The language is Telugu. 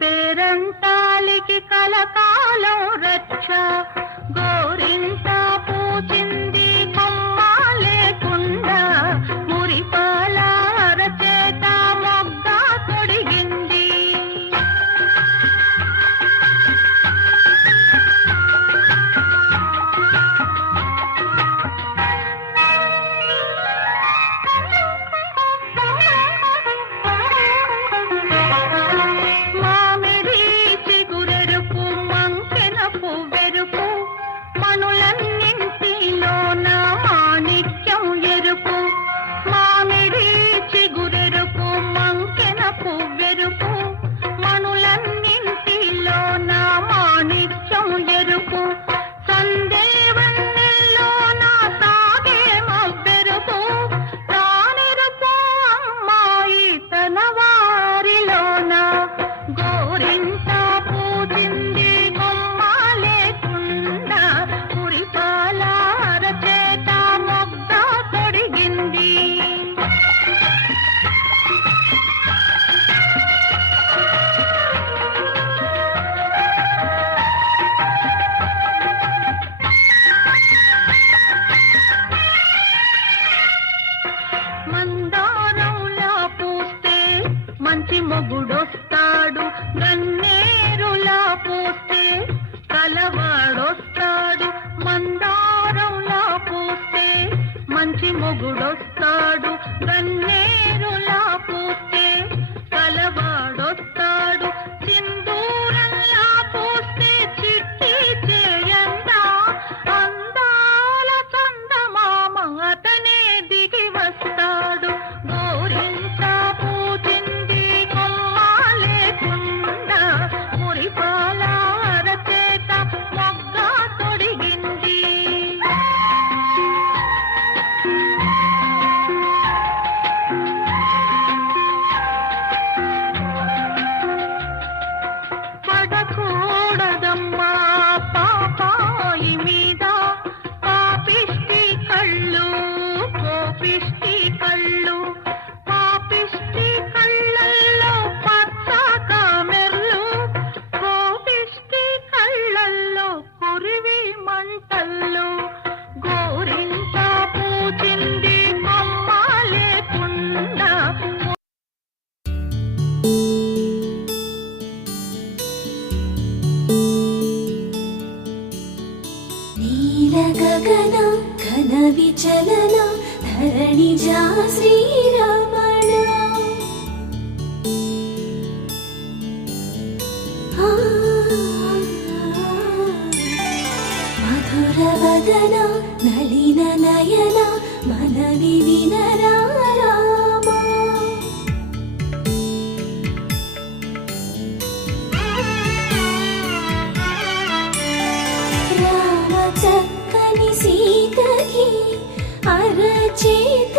పేరంటాలికి కలకాలం రక్ష గోరింట పూచింది కొమ్మ లేకుండా మురిపాల అరచేత మొగ్గ తొడిగింది. మందారంలా పూస్తే మంచి మొగుడొస్తాడు, గన్నేరులా పూస్తే కలవాడొస్తాడు. మందారంలా పూస్తే మంచి మొగుడొస్తాడు, గన్నేరులా పూస్తే కలవాడొస్తాడు. సింధూరంలా పూస్తే చిట్టి చేయందా అందాల చందమామ అతనే దిగి వస్తాడు. గోరింట పూచింది కొమ్మ లేకుండా మురిపాల అరచేత మొగ్గ తొడిగింది. పడకూడదమ్మా పాపాయి మీద పాపిష్టి కళ్ళు, కోపిష్టి కళ్ళు. పాపిష్టి కళ్ళల్లో పచ్చ కామెర్లు, కోపిష్టి కళ్ళల్లో కురివి మంటల్లో. గోరింట పూచింది కొమ్మ లేకుండా గగన ఘన విచలన ధరణిజా శ్రీరమణ. మధుర వదన నళిన నయన మనవి వినరా రామా. చక్కని సీతకి అరచేత